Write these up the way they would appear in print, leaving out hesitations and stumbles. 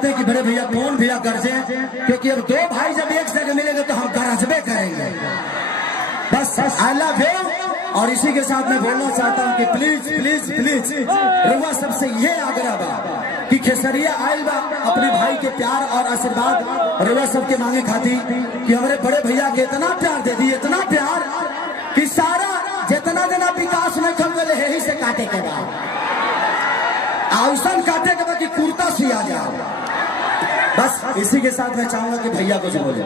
चाहते हैं कि बड़े भैया कौन भैया गरजे, क्योंकि अब दो भाई जब एक जगह मिलेंगे तो हम गरजबे करेंगे। बस आई लव यू। और इसी के साथ मैं बोलना चाहता हूँ कि प्लीज प्लीज प्लीज रुआ सबसे ये आग्रह बा कि खेसरिया आयल बा अपने भाई के प्यार और आशीर्वाद रुआ सबके मांगे खाती कि हमारे बड़े भैया के इतना प्यार दे दी, इतना प्यार कि सारा जितना देना विकास में कम गए यही से काटे के बाद आउसन काटे के बाद कि कुर्ता सिया जाओ। बस इसी के साथ मैं चाहूंगा कि भैया कुछ बोले।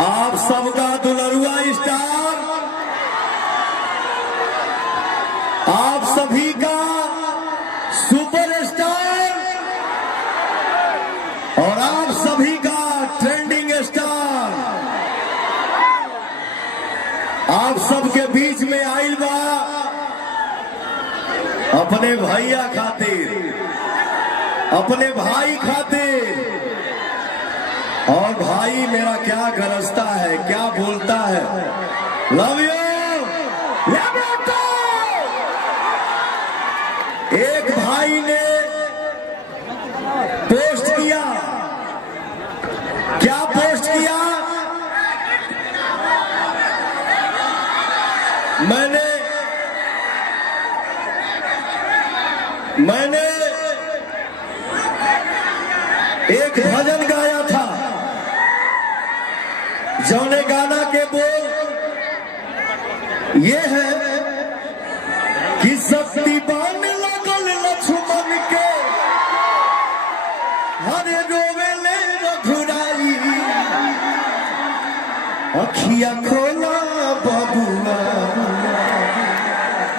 आप सबका दुलरुआ स्टार, आप सभी का सुपरस्टार और आप सभी का ट्रेंडिंग स्टार आप सबके बीच में आइल बा अपने भैया खातिर, अपने भाई खातिर। और भाई मेरा क्या गरजता है, क्या बोलता है, लव यू। एक भाई ने पोस्ट किया, क्या पोस्ट किया, मैंने एक भजन गाया था, जौने गाना के बोल ये है कि शक्ति बान लगल लक्ष्मण के हरे रोवे ले रघुराई, अखिया खोला बबुआ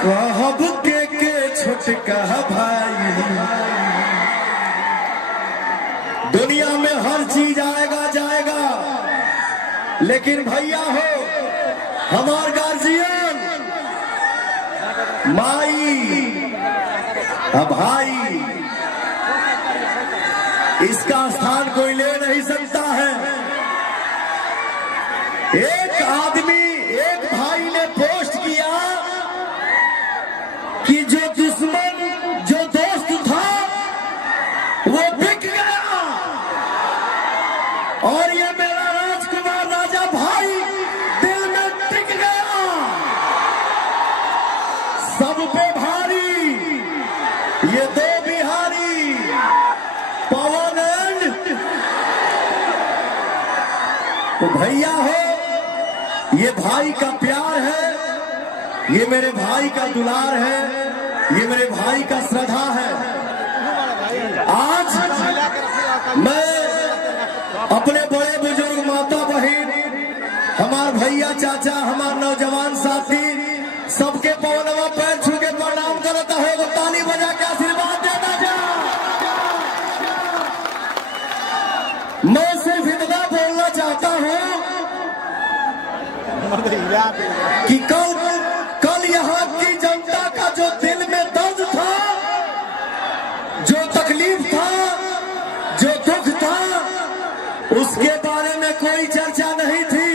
कहब के छोटका भाई। दुनिया में हर चीज आएगा जाएगा, लेकिन भैया हो हमार गार्जियन, माई, भाई, इसका स्थान कोई ले नहीं सकता है। एक आदमी, एक भाई ने पोस्ट किया कि जो दुश्मन, जो दोस्त था वो बिक गया और ये मेरा राजकुमार राजा भाई दिल में टिक गया। सब पे भारी ये दो बिहारी पवन एंड, तो भैया हो ये भाई का प्यार है, ये मेरे भाई का दुलार है, ये मेरे भाई का श्रद्धा है। आज मैं अपने बड़े बुजुर्ग माता बहन, हमार भैया चाचा, हमार नौजवान साथी सबके पवनवा पैर छू के प्रणाम करता है, ताली बजा के आशीर्वाद देता जा। मैं सिर्फ इतना बोलना चाहता हूँ कि कल यहाँ की जनता का जो दिल में दर्द था, जो तकलीफ था, जो दुख था, उसके बारे में कोई चर्चा नहीं थी।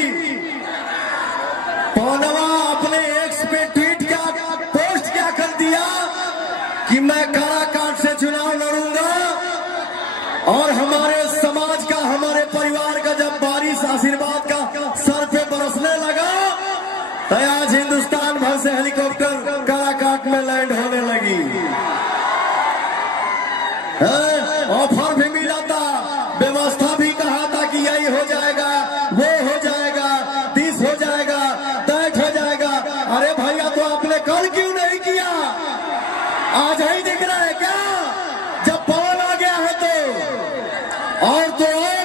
पवनवा अपने एक्स पे ट्वीट क्या, पोस्ट क्या कर दिया कि मैं काराकाट से चुनाव लड़ूंगा और हमारे समाज का, हमारे परिवार का जब बारिश आशीर्वाद का सर पे बरसने लगा तो आज हिंदुस्तान भर से हेलीकॉप्टर काराकाट में लैंड होने लगी। ऑफर भी मिला था, व्यवस्था भी कहा था कि यही हो जाएगा, वो हो जाएगा, 30 हो जाएगा, 60 हो जाएगा। अरे भैया तो आपने कल क्यों नहीं किया? आज ही दिख रहा है क्या जब पवन आ गया है तो? और तो और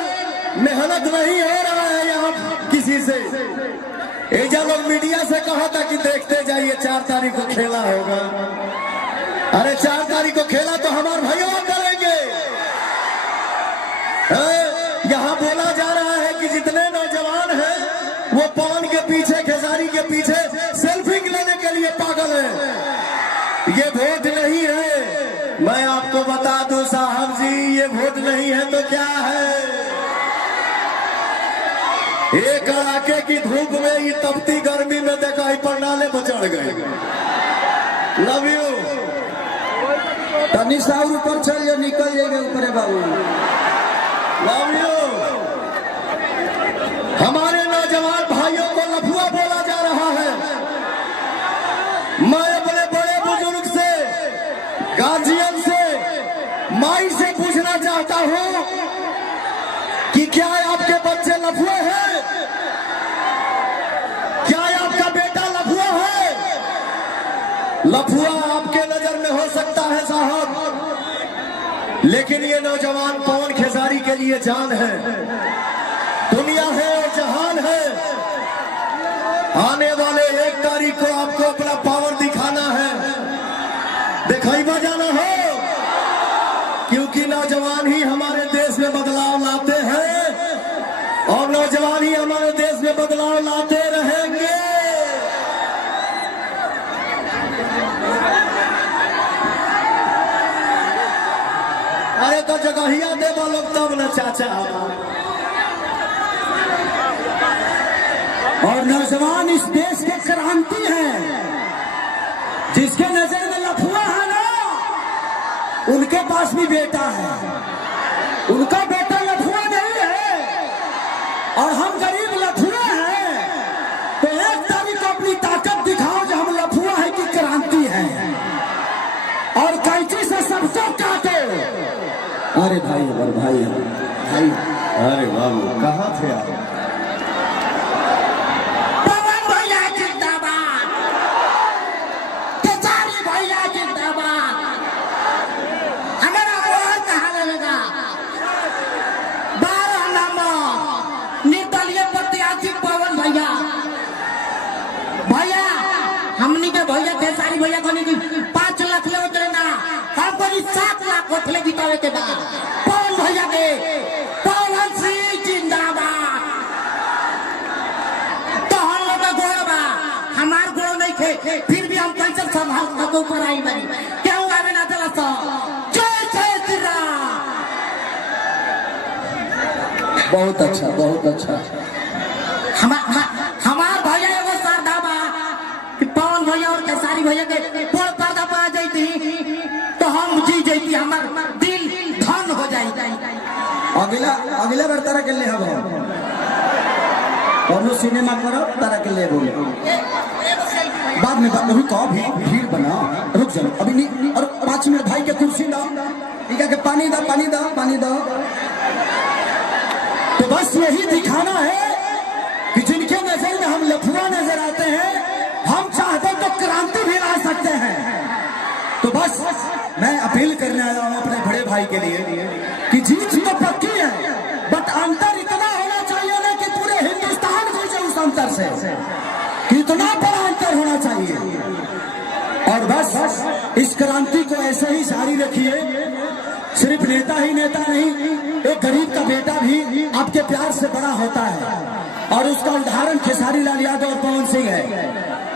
मेहनत नहीं हो रहा है यहाँ किसी से। एजा लोग मीडिया से कहा था कि देखते जाइए 4 तारीख को खेला होगा। अरे 4 तारीख को खेला तो हमारे भाइयों करेंगे। यहाँ बोला जा रहा है कि जितने नौजवान हैं वो पवन के पीछे, खेसारी के पीछे सेल्फी लेने के लिए पागल है। ये वोट नहीं है, मैं आपको बता दूं साहब जी, ये वोट नहीं है तो क्या है? एक कड़ाके की धूप में ये तपती गर्मी में देखा ही प्रणाले पर चढ़ गए। Love you. तनी सा और ऊपर चल जा, निकल जाएगा ऊपर बाबू। Love you. हमारे नौजवान भाइयों को लफुआ बोला जा रहा है। मैं अपने बड़े बुजुर्ग से, गार्जियन से, माई से पूछना चाहता हूं कि क्या आपके बच्चे लफुए हैं? क्या आपका बेटा लफुआ है? लफुआ आपके नजर में हो सकता है साहब, लेकिन ये नौजवान पवन खेसारी के लिए जान है, दुनिया है और जहान है। आने वाले 1 तारीख को आपको अपना पावर दिखाना है, दिखाई बजाना हो, क्योंकि नौजवान ही हमारे देश में बदलाव लाते हैं और नौजवान ही हमारे देश में बदलाव लाते रहेंगे। अरे तो जगहिया दे बोलो तब न चाचा। और नौजवान इस देश के क्रांति है। जिसके नजर में लफुआ है ना, उनके पास भी बेटा है। उनका बेटा लफुआ नहीं है और हम गरीब लफुआ हैं। तो 1 तारीख को अपनी ताकत दिखाओ जो हम लफुआ है कि क्रांति है, और कैंची से सबको काटो। अरे भाई, अरे भाई, भाई, अरे बाबू कहाँ थे आप? भैया खेसारी भैया को 5 लाख ले देना, हमको 7 लाख उठले जितावे के बाद पवन भैया के, पवन सिंह जिंदाबाद। तो हम लोग का गोड़ बा, हमार गोड़ नहीं थे, फिर भी हम कैसे संभाल के ऊपर आई बनी। क्यों आवे ना चला सो जय जय श्री राम। बहुत अच्छा, बहुत अच्छा। हमार भैया एगो सरदा बा कि पवन भैया और खेसारी भैया के पोल पर्दा पा जाती तो हम जी जाती, हमार दिल धन हो जाए। अगला बार तारा के ले हम सिनेमा करो, तारा के ले बोले बाद में अभी कहो भीड़ बना, रुक जाओ अभी नहीं। और 5 मिनट भाई के कुर्सी दो, ठीक है कि पानी दो, पानी दो, पानी दो। तो बस यही दिखाना है कि जिनके नजर में हम लफुआ नजर आते हैं, हम चाहते तो क्रांति भी ला सकते हैं। तो बस मैं अपील करने आया हूं अपने बड़े भाई के लिए कि जीत तो पक्की है, बट अंतर इतना होना चाहिए ना कि पूरे हिंदुस्तान को उस अंतर से कितना बड़ा अंतर होना चाहिए। और बस इस क्रांति को ऐसे ही जारी रखिए। सिर्फ नेता ही नेता नहीं, एक गरीब का बेटा भी आपके प्यार से बड़ा होता है, और उसका उदाहरण खेसारी लाल यादव और पवन सिंह है।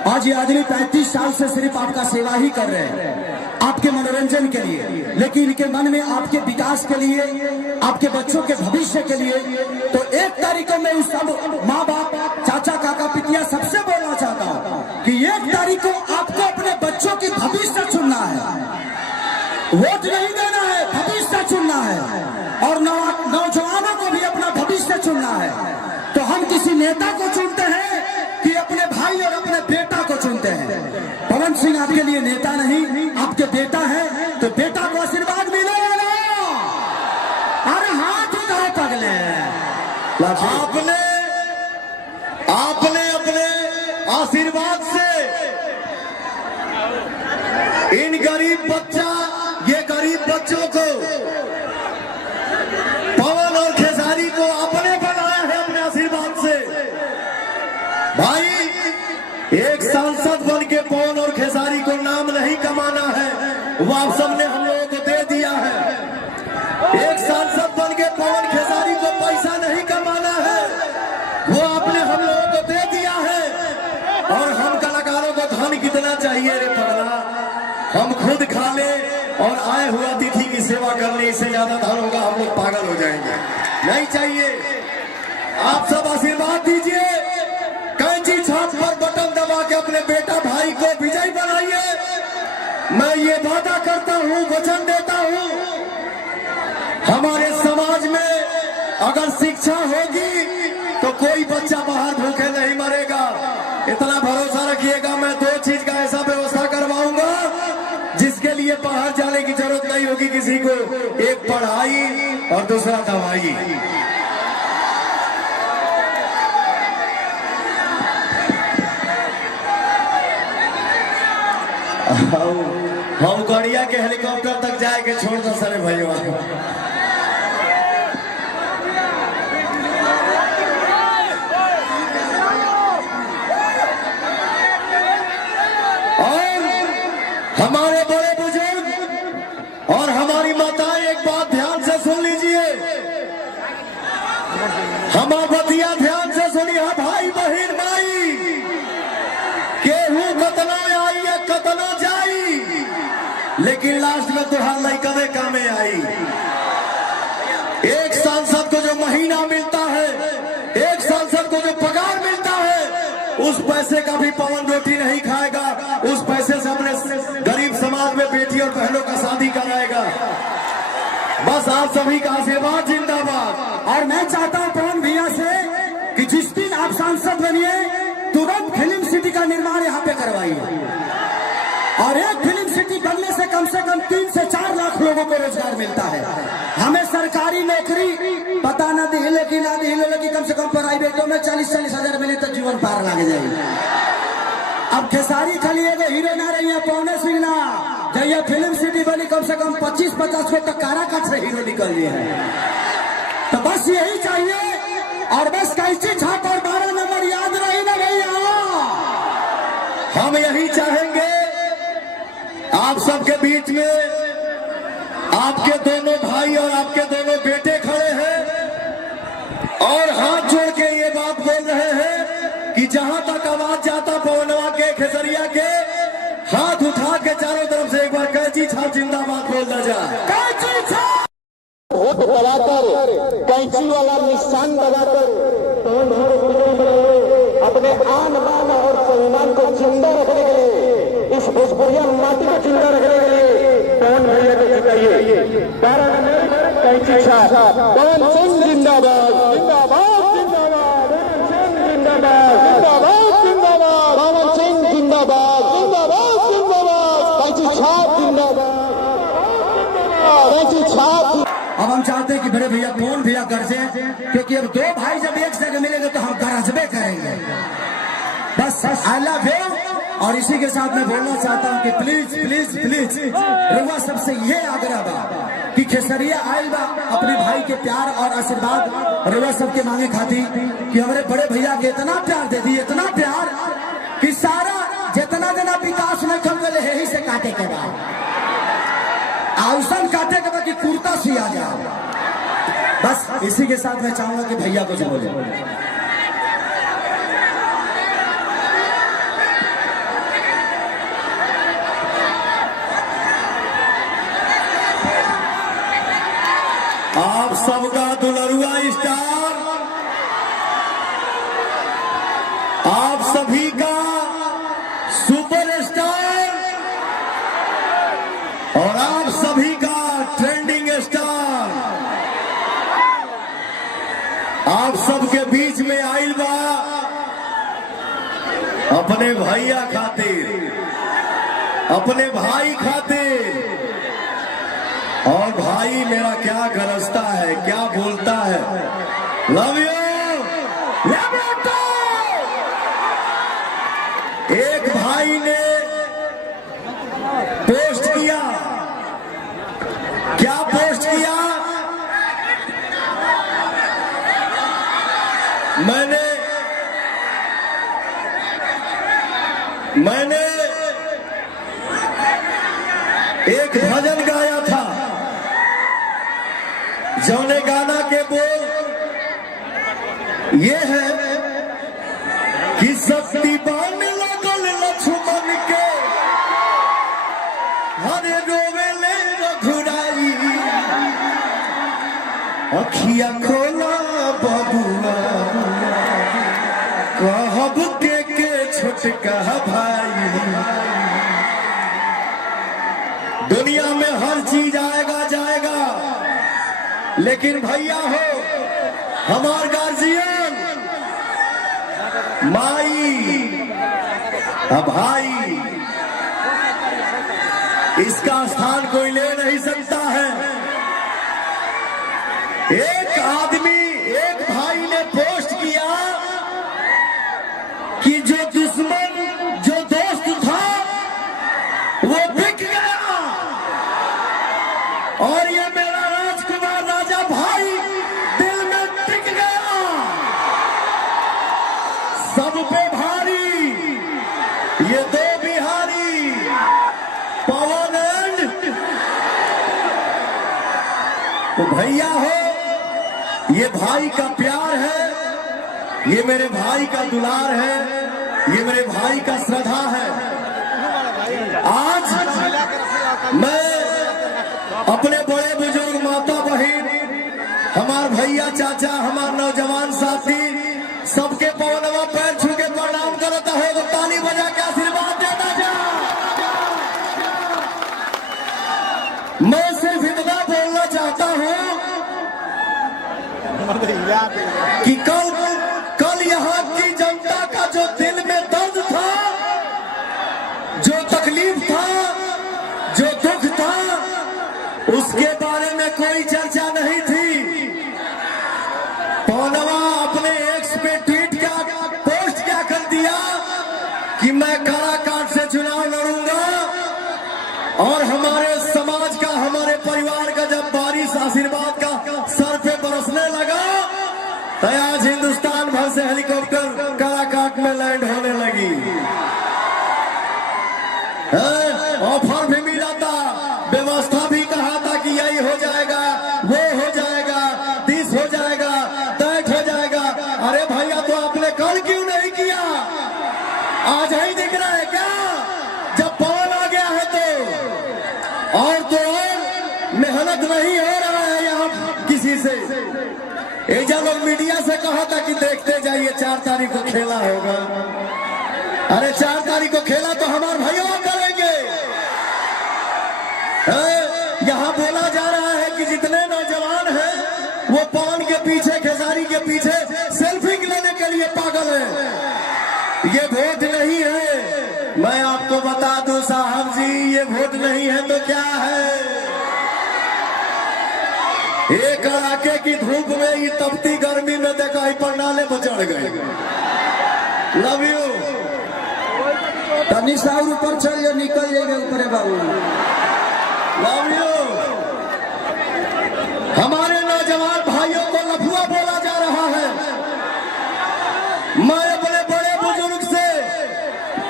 आज ये आदमी 35 साल से सिर्फ आपका सेवा ही कर रहे हैं, आपके मनोरंजन के लिए, लेकिन इनके मन में आपके विकास के लिए, आपके बच्चों के भविष्य के लिए। तो 1 तारीख को मैं सब माँ बाप, चाचा, काका, पितिया सबसे बोलना चाहता हूँ कि 1 तारीख को आपको अपने बच्चों की भविष्य चुनना है, वोट नहीं देना है, भविष्य चुनना है। और नौजवानों को भी अपना भविष्य चुनना है। तो हम किसी नेता को चुनते हैं कि अपने भाई और अपने बेटा को चुनते हैं। पवन सिंह आपके लिए नेता नहीं, आपके बेटा है, तो बेटा को आशीर्वाद मिलेगा ना। अरे हाथ उठाओ पगले। आपने अपने आशीर्वाद से इन ये गरीब बच्चों को, पवन और खेसारी को अपने बनाया है अपने आशीर्वाद से। भाई, एक सांसद बन के पवन और खेसारी को नाम नहीं कमाना है, वो आप सबने हम लोगों को दे दिया है। एक सांसद बन के पवन खेसारी को पैसा नहीं कमाना है, वो आपने हम लोगों को दे दिया है। और हम कलाकारों को धन कितना चाहिए रे पगला, हम खुद खा ले और आए हुआ अतिथि की सेवा करने, इससे ज्यादा धन होगा हम लोग पागल हो जाएंगे। नहीं चाहिए। आप सब आशीर्वाद दीजिए, कैंची छाप पर बटन दबा के अपने बेटा भाई को विजयी बनाइए। मैं ये वादा करता हूँ, वचन देता हूँ, हमारे समाज में अगर शिक्षा होगी तो कोई बच्चा बाहर भूखे नहीं मरेगा। इतना भरोसा रखिएगा। मैं 2 चीज का ऐसा व्यवस्था करवाऊंगा जिसके लिए बाहर जाने की जरूरत नहीं होगी किसी को। एक पढ़ाई और दूसरा दवाई। हम गड़िया के हेलीकॉप्टर तक जाएंगे, छोड़ दो सारे भाइयों। और हमारे बड़े बुजुर्ग और हमारी माताएं एक बात ध्यान से सुन लीजिए, हमारा बतिया ध्यान से सुनिए। भाई बहन माई केहू कतना आई या कतना जाई, लेकिन लास्ट में तुहार लइकवे कामे आई। एक सांसद को जो महीना मिलता है, एक सांसद को जो पगार मिलता है, उस पैसे का भी पवन रोटी नहीं खाएगा। उस पैसे से अपने गरीब समाज में बेटी और बहनों का शादी कराएगा। बस आप सभी का आशीर्वाद जिंदाबाद। और मैं चाहता हूं पवन भैया से कि जिस दिन आप सांसद बनिए तुरंत फिल्म सिटी का निर्माण यहाँ पे करवाइए। और एक फिल्म सिटी बनने से कम 3 से 4 लाख लोगों को रोजगार मिलता है। हमें सरकारी नौकरी पता न दिले की ना दिले की, कम से कम प्राइवेटों में 40-40 हजार मिले तो जीवन पार लग जाए। अब खेसारी खाली एगो हीरो ना रही है, पौने सिंह ना। जब यह फिल्म सिटी बनी कम से कम 25-50 को तो काराकाट से हीरो निकल लिए हैं। तो बस यही चाहिए। और बस कैंची छाप और 12 नंबर याद रही ना भैया। हम यही चाहेंगे आप सबके बीच में आपके दोनों भाई और आपके दोनों बेटे खड़े हैं और हाथ जोड़ के ये बात बोल रहे हैं कि जहां तक आवाज जाता पवनवा के, खेसरिया के, हाथ उठा के चारों तरफ से एक बार कैंची छाप जिंदाबाद बोलना जाए। कैंची छाप वोट दबाकर, कैंची वाला निशान दबाकर अपने आन बान और सम्मान को जिंदा रखने के लिए, इस भोजपुरिया माटी को जिंदा रखने के लिए पवन भैया को जिताइए। कैंची छाप पवन सिंह जिंदाबाद, जिंदाबाद, जिंदाबाद, जिंदाबाद, जिंदाबाद, पवन सिंह जिंदाबाद, जिंदाबाद, जिंदाबाद, कैंची छाप जिंदाबाद, कैंची छाप। अब हम चाहते हैं कि बड़े भैया पवन भैया गरजे, क्योंकि अब 2 भाई जब एक जगह मिलेंगे तो हम गरजबे करेंगे। बस आई लव यू। और इसी के साथ मैं बोलना चाहता हूं कि प्लीज प्लीज प्लीज रुआ सबसे ये आग्रह बा कि खेसरिया आयल बा अपने भाई के प्यार और आशीर्वाद रुआ सबके मांगे खाती कि हमारे बड़े भैया के इतना प्यार दे दी, इतना प्यार कि सारा जितना देना विकास में कम गले यही से काटे के बाद आउसन काटे के बाद कि कुर्ता सिया जाए। बस इसी के साथ मैं चाहूंगा कि भैया कुछ बोले। आप सबका दुलरुआ स्टार, आप सभी का सुपरस्टार और आप सभी का ट्रेंडिंग स्टार आप सबके बीच में आइल बा अपने भैया खातिर, अपने भाई खातिर। और भाई मेरा क्या गरजता है, क्या बोलता है, लव यू। एक भाई ने पोस्ट किया, क्या पोस्ट किया, मैंने एक भजन गाया था, जौने गाना के बोल ये है कि शक्ति बान लगल लक्ष्मण के, हरे रोवे ले रघुराई, अखिया खोला बबुआ कहब के छोटका भाई, दुनिया में हर चीज आएगा जाएगा, लेकिन भैया हो हमार गार्जियन माई भाई, इसका स्थान कोई ले नहीं सकता है। एक आदमी एक भाई ने पोस्ट किया कि जो दुश्मन जो दोस्त था वो बिक गया, और ये मेरा राजकुमार राजा भाई दिल में टिक गया। सब पे भारी ये दो बिहारी पवन एंड, तो भैया हो ये भाई का प्यार है, ये मेरे भाई का दुलार है, ये मेरे भाई का श्रद्धा है। आज मैं अपने बड़े बुजुर्ग माता बहन, हमार भैया चाचा, हमार नौजवान साथी सबके पवनवा पैर छू के प्रणाम करता है, तो ताली बजा के आशीर्वाद देता जा। मैं सिर्फ इतना बोलना चाहता हूँ कि कल यहाँ की जनता का जो दिल में दर्द था, जो तकलीफ था, जो दुख था, उसके बारे में कोई चर्चा नहीं थी। पवनवा अपने एक्स पे ट्वीट क्या पोस्ट क्या कर दिया कि मैं काराकाट से चुनाव लड़ूंगा, और हमारे समाज का, हमारे परिवार का जब बारिश आशीर्वाद का सर पे बरसने लगा, तो आज हिंदुस्तान भर से हेलीकॉप्टर काराकाट में लैंड होने लगी। ऑफर भी मिला था, व्यवस्था भी कहा था कि यही हो जाएगा, वो हो जाएगा, दिस हो जाएगा, दैट हो जाएगा। अरे भैया तो आपने कल क्यों नहीं किया? आज ही दिख रहा है क्या जब पवन आ गया है तो? और तो और मेहनत नहीं हो रहा है यहाँ किसी से। एजा लोग मीडिया से कहा था कि देखते जाइए 4 तारीख को खेला होगा। अरे 4 तारीख को खेला तो हमारे भाइयों करेंगे। यहाँ बोला जा रहा है कि जितने नौजवान हैं वो पवन के पीछे, खेसारी के पीछे सेल्फी लेने के लिए पागल है। ये वोट नहीं है, मैं आपको बता दूं साहब जी, ये वोट नहीं है तो क्या है? एक कड़ाके की धूप में, ये तपती गर्मी में देखा ही पंडाले में चढ़ गए। Love you. तनी सा ऊपर चल जाए, निकल जाएगा ऊपर बाबू। Love you. हमारे नौजवान भाइयों को लफुआ बोला जा रहा है। मैं अपने बड़े बुजुर्ग से,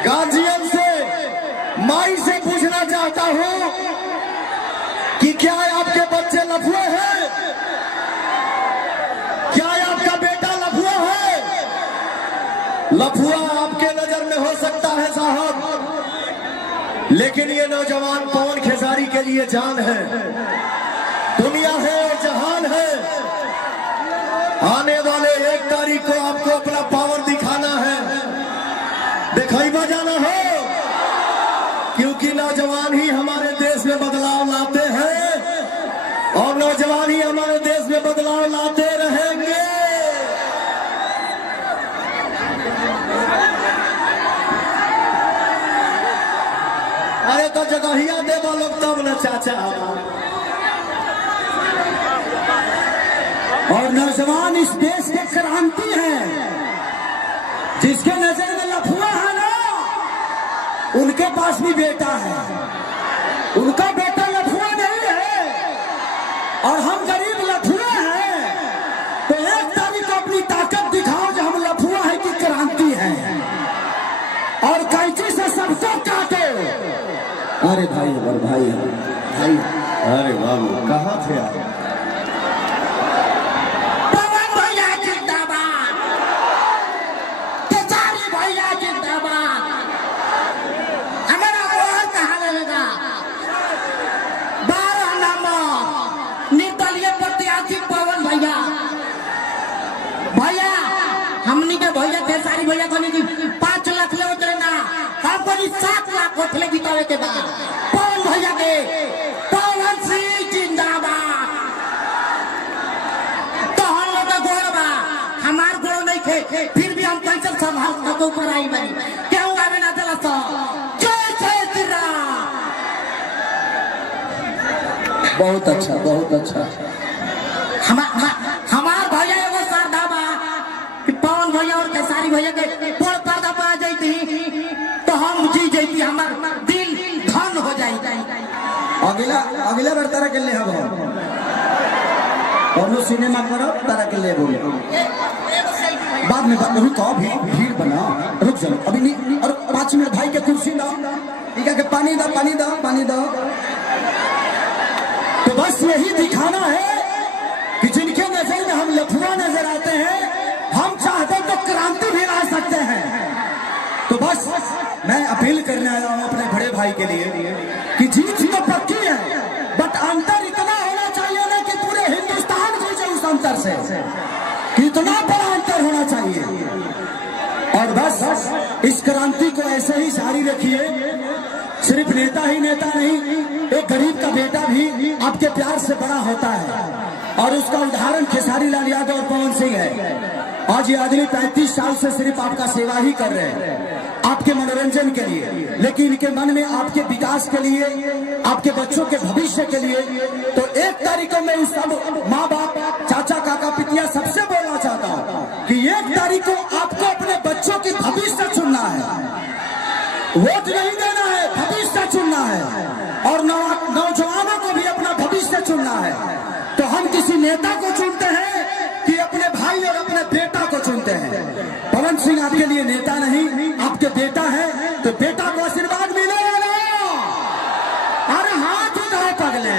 गार्जियन से, माई से पूछना चाहता हूं कि क्या आपके बच्चे लफुए हैं? क्या आपका बेटा लफुआ है? लफुआ आपके नजर में हो सकता है साहब, लेकिन ये नौजवान पवन खेसारी के लिए जान है, दुनिया है, जहान है। आने वाले 1 तारीख को आपको अपना पावर दिखाना है, दिखाई बजाना हो, क्योंकि नौजवान ही हमारे देश में बदलाव लाते हैं, और नौजवान ही हमारे देश में बदलाव लाते रहेंगे। अरे तो जगहिया दे बोलो तब न चाचा। और नौजवान इस देश के क्रांति है। जिसके नजर में लफुआ है ना, उनके पास भी बेटा है, उनका बेटा लफुआ नहीं है, और हम गरीब लफुआ हैं। तो 1 तारीख को अपनी ताकत दिखाओ जो हम लफुआ है कि क्रांति है, और कैंची से सबको काटो। अरे भाई, अरे भाई, भाई, अरे बाबू कहाँ थे आप? पवन भैया जिंदाबाद, खेसारी भैया जिंदाबाद। हमारा वोट कहाँ लगेगा? 12 नंबर निर्दलीय प्रत्याशी पवन भैया। भैया हमनी के भैया खेसारी भैया कहने की 5 लाख ले उतरे ना हम कहनी 7 लाख उठले जितावे के बाद पवन भैया के पवन सिंह जिंदाबाद। तो हम लोग का गोड़ बा हमार गोड़ नहीं थे फिर भी हम कैसे संभाल सको ऊपर आई बनी क्यों गावे ना चला तो जय जय श्री राम। बहुत अच्छा, बहुत अच्छा। हमार भैया एगो श्रद्धा बा कि पवन भैया और खेसारी भैया के पोल पर्दा पा जाती तो हम जी जाती हमार दिल धन हो जाती। अगला बार तारा के ले हम कौनो सिनेमा करो तारा के ले बोले बाद में बात रुक अभी भीड़ बना रुक जाओ अभी नहीं और 5 मिनट भाई के कुर्सी दो ठीक है कि पानी दो पानी दो पानी दो। तो बस यही दिखाना है कि जिनके नजर में हम लफुआ नजर आते हैं हम चाहते तो क्रांति भी ला सकते हैं। तो बस मैं अपील करने आया हूं अपने बड़े भाई के लिए कि जीत तो पक्की है बट अंतर इतना होना चाहिए ना कि पूरे हिंदुस्तान जीते उस अंतर से कितना बड़ा अंतर होना चाहिए। और बस इस क्रांति को ऐसे ही जारी रखिए। सिर्फ नेता ही नेता नहीं एक गरीब का बेटा भी आपके प्यार से बड़ा होता है और उसका उदाहरण खेसारी लाल यादव और पवन सिंह है। आज ये आदमी 35 साल से सिर्फ आपका सेवा ही कर रहे हैं आपके मनोरंजन के लिए लेकिन इनके मन में आपके विकास के लिए आपके बच्चों के भविष्य के लिए। तो 1 तारीख को मैं उस सब माँ बाप चाचा काका पितिया सबसे बोलना चाहता हूँ कि 1 तारीख को आपको अपने बच्चों की भविष्य चुनना है वोट नहीं देना है भविष्य चुनना है और नौजवानों को भी अपना भविष्य चुनना है। तो हम किसी नेता को चुनते हैं कि अपने भाई और अपने बेटा को चुनते हैं। पवन सिंह आपके लिए नेता नहीं आपके बेटा है तो बेटा को आशीर्वाद मिलेगा ना। अरे हाथ उठाओ पगले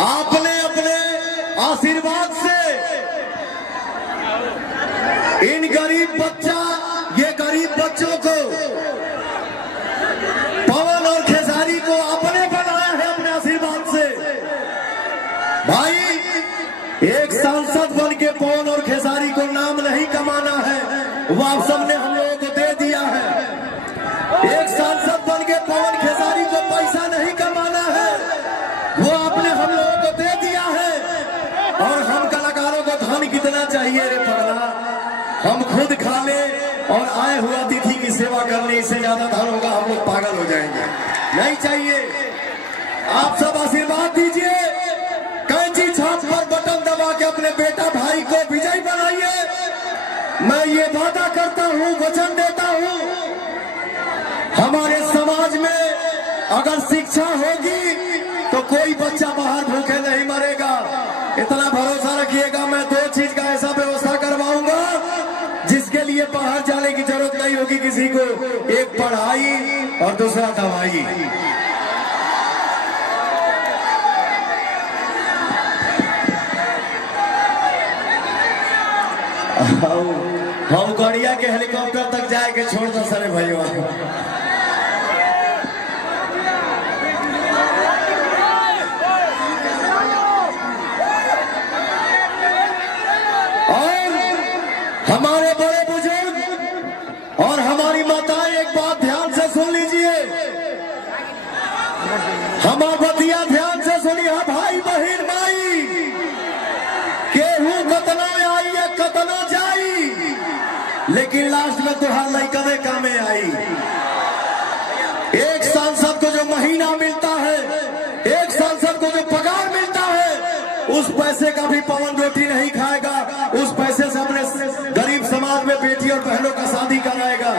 आपने अपने आशीर्वाद से इन ये गरीब बच्चों को पवन और खेसारी को अपने बनाया है अपने आशीर्वाद से। भाई एक सांसद बन के पवन और खेसारी को नाम नहीं कमाना है वो आप सबने हम लोगों को दे दिया है। एक सांसद बन के पवन खेसारी को पैसा नहीं कमाना है वो आपने हम लोगों को दे दिया है। और हम कलाकारों को धन कितना चाहिए रे पगला हम खुद खा ले और आए हुए अतिथि की सेवा करने इससे ज्यादा धन होगा हम लोग पागल हो जाएंगे। नहीं चाहिए। आप सब आशीर्वाद दीजिए कैंची छाप पर बटन दबा के अपने बेटा भाई को विजयी बनाइए। मैं ये वादा करता हूँ वचन देता हूँ हमारे समाज में अगर शिक्षा होगी तो कोई बच्चा बाहर भूखे नहीं मरेगा। इतना भरोसा रखिएगा। मैं 2 चीज का ऐसा व्यवस्था करवाऊंगा जिसके लिए बाहर जाने की जरूरत नहीं होगी किसी को। एक पढ़ाई और दूसरा दवाई। हम गड़िया के हेलीकॉप्टर तक जाए के छोड़ दो सारे भाइयों। हमारे बड़े बुजुर्ग और हमारी माताएं एक बात ध्यान से सुन लीजिए। हमारा बतिया ध्यान से सुनिए भाई बहन माई केहू कतना आई है कतना जाई लेकिन लास्ट में तुहार लइकवे कामे आई। एक सांसद को जो महीना मिलता है एक सांसद को जो पगार मिलता है उस पैसे का भी पवन रोटी नहीं खाएगा। उस पैसे से अपने गरीब समाज में बेटी और बहनों का शादी कराएगा।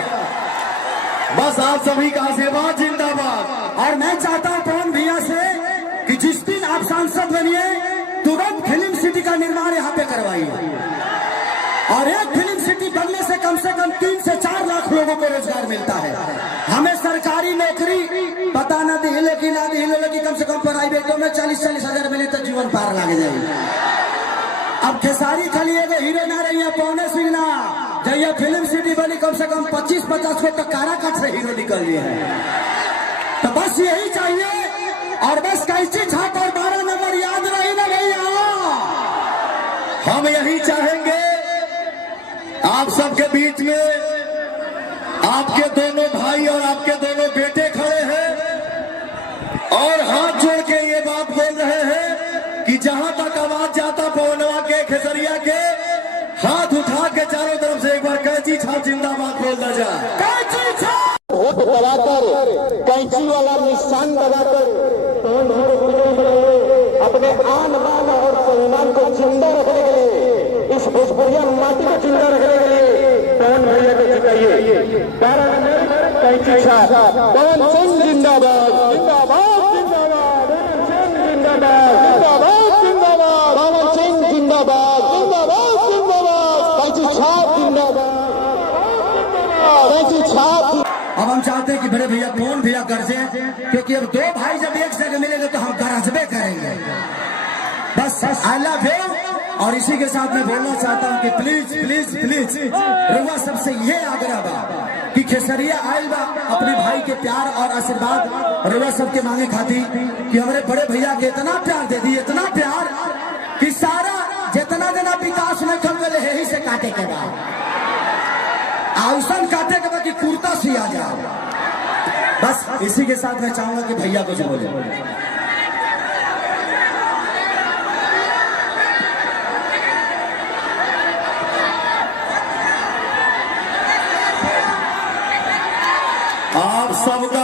बस आप सभी का आशीर्वाद जिंदाबाद। और मैं चाहता हूं पवन भैया से कि जिस दिन आप सांसद बनिए तुरंत फिल्म सिटी का निर्माण यहाँ पे करवाइए और एक फिल्म सिटी बनने से कम 3 से 4 लाख लोगों को रोजगार मिलता है। हमें सरकारी नौकरी पता न दिले कि ना दिले लेकिन कम से कम प्राइवेटों में 40-40 हजार मिले तो जीवन पार लग जाएगी। अब खेसारी खाली एगो हीरो ना रही है पवन सिंह ना जब फिल्म सिटी बनी कम से कम 25-50 को तो काराकाट से हीरो निकल लिए है। तो बस यही चाहिए और बस कैसी छाप और 12 नंबर याद रही ना भैया। हम यही चाहेंगे आप सबके बीच में आपके दोनों भाई और आपके दोनों बेटे खड़े हैं और हाथ जोड़ के ये बात बोल रहे हैं कि जहां तक आवाज जाता पवनवा के खेसरिया के हाथ उठा के चारों तरफ से एक बार कैंची छाप जिंदाबाद बोलना जाए। कैंची छाप वोट दबाकर कैंची वाला निशान दबाकर अपने आन बान और सम्मान को जिंदा रखने के लिए इस भोजपुरिया माटी को जिंदा रखने के लिए पवन भैया को जिताइए। कैंची छाप पवन सिंह जिंदाबाद जिंदाबाद जिंदाबाद जिंदाबाद जिंदाबाद पवन सिंह जिंदाबाद जिंदाबाद जिंदाबाद कैंची छाप जिंदाबाद कैंची छाप। अब हम चाहते हैं कि बड़े भैया कौन भैया गरजे, क्योंकि अब दो भाई जब एक जगह मिलेंगे तो हम गरजबे करेंगे। बस आई लव यू। और इसी के साथ मैं बोलना चाहता हूं कि प्लीज प्लीज प्लीज रुआ सबसे ये आग्रह बा कि खेसरिया आयल बा अपने भाई के प्यार और आशीर्वाद रुआ सबके मांगे खाती कि हमारे बड़े भैया के इतना प्यार दे दी, इतना प्यार कि सारा जितना देना विकास में कम गए यही से काटे के बाद आउसन काटे के बाद कि कुर्ता सिया जाओ। बस इसी के साथ मैं चाहूंगा कि भैया कुछ बोले। आप सबका